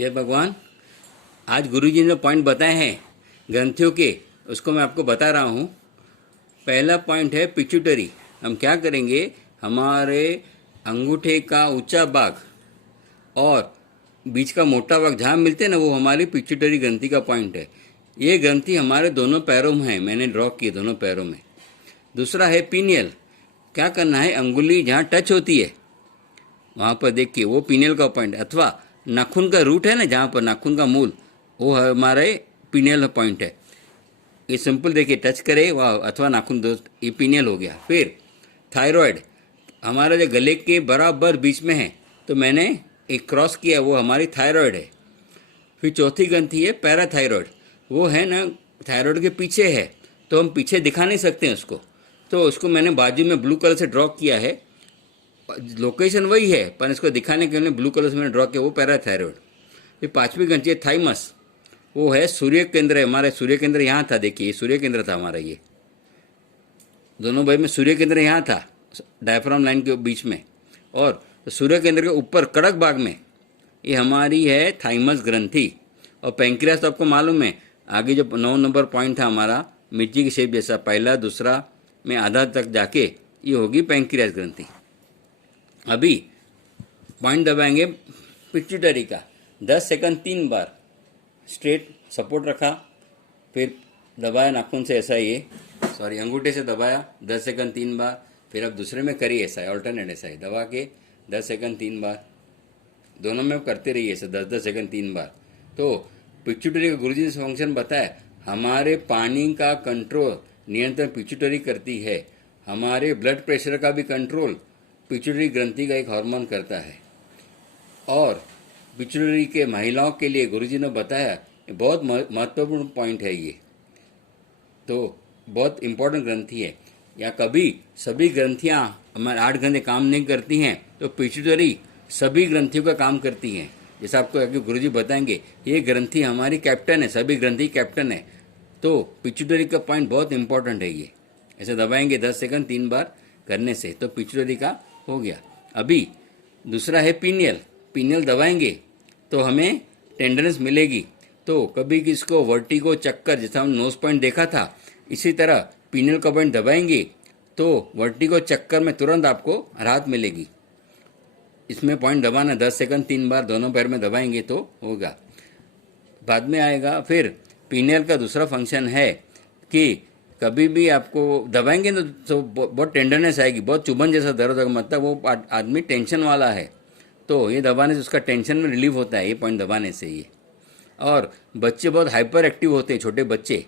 जय भगवान। आज गुरुजी ने पॉइंट बताए हैं ग्रंथियों के, उसको मैं आपको बता रहा हूँ। पहला पॉइंट है पिट्यूटरी। हम क्या करेंगे, हमारे अंगूठे का ऊंचा भाग और बीच का मोटा भाग जहाँ मिलते हैं ना, वो हमारी पिट्यूटरी ग्रंथि का पॉइंट है। ये ग्रंथि हमारे दोनों पैरों में है, मैंने ड्रॉ किए दोनों पैरों में। दूसरा है पीनियल। क्या करना है, अंगुली जहाँ टच होती है वहाँ पर देखिए, वो पीनियल का पॉइंट, अथवा नाखून का रूट है ना, जहाँ पर नाखून का मूल, वो हमारे पीनियल पॉइंट है। ये सिंपल देखिए, टच करे वह अथवा नाखून दोस्त, ये पीनियल हो गया। फिर थायराइड हमारे जो गले के बराबर बीच में है, तो मैंने एक क्रॉस किया, वो हमारी थायराइड है। फिर चौथी ग्रंथि है पैराथायराइड। वो है ना थायराइड के पीछे है, तो हम पीछे दिखा नहीं सकते हैं उसको, तो उसको मैंने बाजू में ब्लू कलर से ड्रॉ किया है। लोकेशन वही है, पर इसको दिखाने के लिए ब्लू कलर से मैंने ड्रॉ किया, वो पैराथायराइड। फिर पांचवी ग्रंथि है थाइमस। वो है सूर्य केंद्र है हमारे, सूर्य केंद्र यहाँ था, देखिए ये सूर्य केंद्र था हमारा। ये दोनों भाई में सूर्य केंद्र यहाँ था, डायफ्राम लाइन के बीच में, और सूर्य केंद्र के ऊपर कड़क भाग में ये हमारी है थाइमस ग्रंथि। और पैंक्रियास तो आपको मालूम है, आगे जो 9 नंबर पॉइंट था हमारा, मिर्ची की शेप जैसा, पहला दूसरा में आधा तक जाके ये होगी पैंक्रियास ग्रंथि। अभी पॉइंट दबाएंगे पिट्यूटरी का, 10 सेकंड 3 बार स्ट्रेट सपोर्ट रखा, फिर दबाया नाखून से ऐसा, ये सॉरी अंगूठे से दबाया 10 सेकंड 3 बार। फिर अब दूसरे में करिए ऐसा, ऑल्टरनेट ऐसा ही दबा के 10 सेकंड 3 बार, दोनों में करते रहिए ऐसे 10-10 सेकंड 3 बार। तो पिट्यूटरी का गुरुजी ने फंक्शन बताया, हमारे पानी का कंट्रोल नियंत्रण पिट्यूटरी करती है। हमारे ब्लड प्रेशर का भी कंट्रोल पिट्यूटरी ग्रंथि का एक हार्मोन करता है। और पिट्यूटरी के महिलाओं के लिए गुरुजी ने बताया, बहुत महत्वपूर्ण पॉइंट है ये, तो बहुत इंपॉर्टेंट ग्रंथि है। या कभी सभी ग्रंथियां हमारे 8 घंटे काम नहीं करती हैं, तो पिट्यूटरी सभी ग्रंथियों का काम करती हैं। जैसा आपको आगे गुरुजी बताएंगे, ये ग्रंथि हमारी कैप्टन है, सभी ग्रंथि कैप्टन है। तो पिट्यूटरी का पॉइंट बहुत इंपॉर्टेंट है। ये ऐसे दबाएंगे 10 सेकंड 3 बार करने से, तो पिट्यूटरी का हो गया। अभी दूसरा है पीनियल। पीनियल दबाएंगे तो हमें टेंडरनेस मिलेगी। तो कभी किसको वर्टिगो, चक्कर, जैसा हम नोज पॉइंट देखा था, इसी तरह पीनियल का पॉइंट दबाएंगे तो वर्टिगो, चक्कर में तुरंत आपको राहत मिलेगी। इसमें पॉइंट दबाना 10 सेकंड 3 बार दोनों पैर में दबाएंगे तो होगा, बाद में आएगा। फिर पीनियल का दूसरा फंक्शन है कि कभी भी आपको दबाएंगे तो बहुत टेंडरनेस आएगी, बहुत चुभन जैसा दर्द होगा, मतलब वो आदमी टेंशन वाला है, तो ये दबाने से उसका टेंशन में रिलीफ होता है, ये पॉइंट दबाने से ये। और बच्चे बहुत हाइपर एक्टिव होते हैं, छोटे बच्चे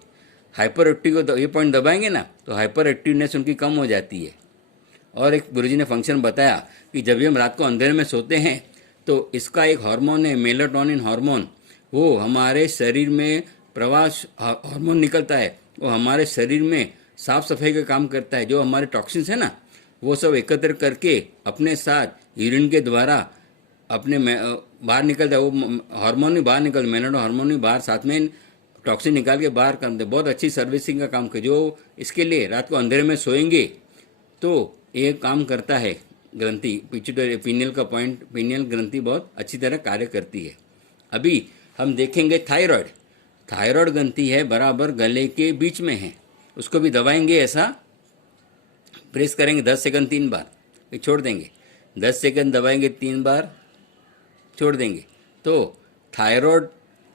हाइपर एक्टिव को ये पॉइंट दबाएंगे ना, तो हाइपर एक्टिवनेस उनकी कम हो जाती है। और एक गुरुजी ने फंक्शन बताया कि जब भी हम रात को अंधेरे में सोते हैं, तो इसका एक हार्मोन है मेलाटोनिन हार्मोन, वो हमारे शरीर में प्रवास हार्मोन निकलता है, वो हमारे शरीर में साफ सफाई का काम करता है। जो हमारे टॉक्सिन्स है ना, वो सब एकत्र करके अपने साथ यूरिन के द्वारा अपने बाहर निकलता है। वो हार्मोन भी बाहर निकल, मेलाटोनिन हार्मोन भी बाहर, साथ में टॉक्सिन निकाल के बाहर करते, बहुत अच्छी सर्विसिंग का काम कर। जो इसके लिए रात को अंधेरे में सोएंगे तो ये काम करता है ग्रंथि पिट्यूटरी। पीनियल का पॉइंट, पीनियल ग्रंथि बहुत अच्छी तरह कार्य करती है। अभी हम देखेंगे थायराइड। थायराइड ग्रंथि है बराबर गले के बीच में है, उसको भी दबाएंगे, ऐसा प्रेस करेंगे 10 सेकंड 3 बार, फिर छोड़ देंगे 10 सेकंड दबाएंगे 3 बार, छोड़ देंगे। तो थायराइड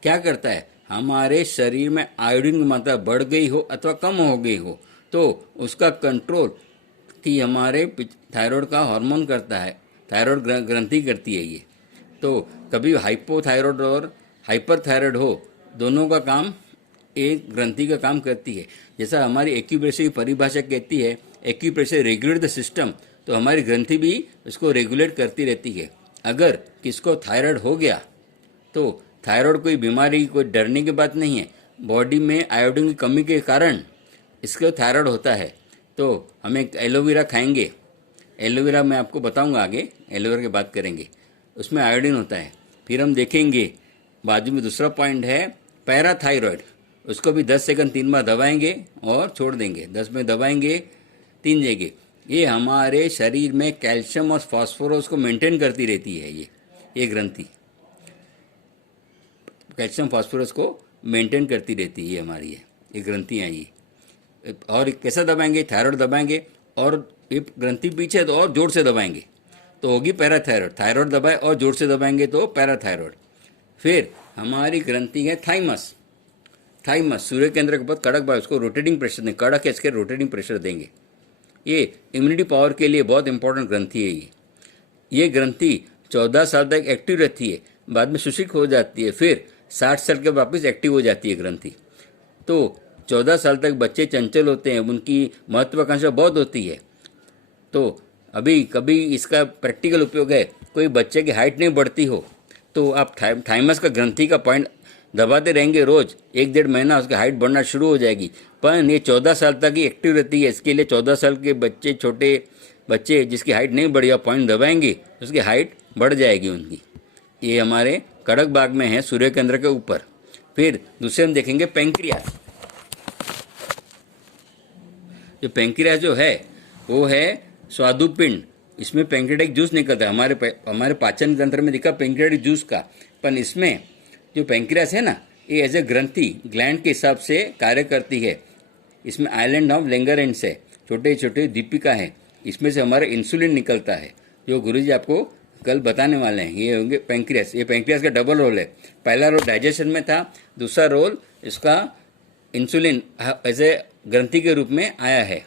क्या करता है, हमारे शरीर में आयोडीन की मात्रा बढ़ गई हो अथवा कम हो गई हो, तो उसका कंट्रोल कि हमारे थायराइड का हार्मोन करता है, थायराइड ग्रंथि करती है ये। तो कभी हाइपोथायराइड और हाइपरथायराइड हो, दोनों का काम एक ग्रंथि का काम करती है। जैसा हमारी एक्यूप्रेशर की परिभाषा कहती है, एक्यूप्रेशर रेगुलेट द सिस्टम, तो हमारी ग्रंथि भी उसको रेगुलेट करती रहती है। अगर किसको थायराइड हो गया, तो थायराइड कोई बीमारी, कोई डरने की बात नहीं है, बॉडी में आयोडीन की कमी के कारण इसको थायराइड होता है। तो हम एक एलोवेरा खाएंगे, एलोवेरा मैं आपको बताऊंगा आगे, एलोवेरा की बात करेंगे, उसमें आयोडीन होता है। फिर हम देखेंगे बाजू में दूसरा पॉइंट है पैराथायराइड, उसको भी 10 सेकंड 3 बार दबाएंगे और छोड़ देंगे, 10 में दबाएंगे 3 जगह। ये हमारे शरीर में कैल्शियम और फास्फोरस को मेंटेन करती रहती है ये ग्रंथि। कैल्शियम फास्फोरस को मेंटेन करती रहती है हमारी ये ग्रंथियाँ ये। और कैसा दबाएंगे, थायराइड दबाएंगे, और ये ग्रंथि पीछे है तो और जोर से दबाएंगे तो होगी पैराथायरॉयड। थायराइड दबाए और जोर से दबाएंगे तो पैराथायरॉयड। फिर हमारी ग्रंथि है थाइमस। थाइमस सूर्य केंद्र के ऊपर कड़क बार, उसको रोटेटिंग प्रेशर देंगे, कड़क है इसके रोटेटिंग प्रेशर देंगे। ये इम्यूनिटी पावर के लिए बहुत इंपॉर्टेंट ग्रंथि है ये ग्रंथि 14 साल तक एक्टिव रहती है, बाद में शुष्क हो जाती है, फिर 60 साल के वापस एक्टिव हो जाती है ग्रंथि। तो 14 साल तक बच्चे चंचल होते हैं, उनकी महत्वाकांक्षा बहुत होती है। तो अभी कभी इसका प्रैक्टिकल उपयोग है, कोई बच्चे की हाइट नहीं बढ़ती हो तो आप थाइमस का ग्रंथि का पॉइंट दबाते रहेंगे रोज 1-1.5 महीना, उसकी हाइट बढ़ना शुरू हो जाएगी। पर ये 14 साल तक ही एक्टिव रहती है, इसके लिए 14 साल के बच्चे, छोटे बच्चे जिसकी हाइट नहीं बढ़ी, आप पॉइंट दबाएंगे उसकी हाइट बढ़ जाएगी उनकी। ये हमारे कड़क बाग में है, सूर्य केंद्र के ऊपर। फिर दूसरे हम देखेंगे पेंक्रियास। जो पेंक्रियास जो है वो है स्वादुपिंड, इसमें पेंक्रियाटिक जूस निकलता है। हमारे पाचन तंत्र में दिखा पेंक्रियाटिक जूस का, पर इसमें जो पेंक्रियास है ना, ये एज ए ग्रंथि ग्लैंड के हिसाब से कार्य करती है। इसमें आइलैंड ऑफ लैंगरेंस है, छोटे छोटे दीपिका है, इसमें से हमारा इंसुलिन निकलता है, जो गुरुजी आपको कल बताने वाले हैं। ये होंगे पेंक्रियास। ये पेंक्रियास का डबल रोल है, पहला रोल डाइजेशन में था, दूसरा रोल इसका इंसुलिन एज ए ग्रंथि के रूप में आया है।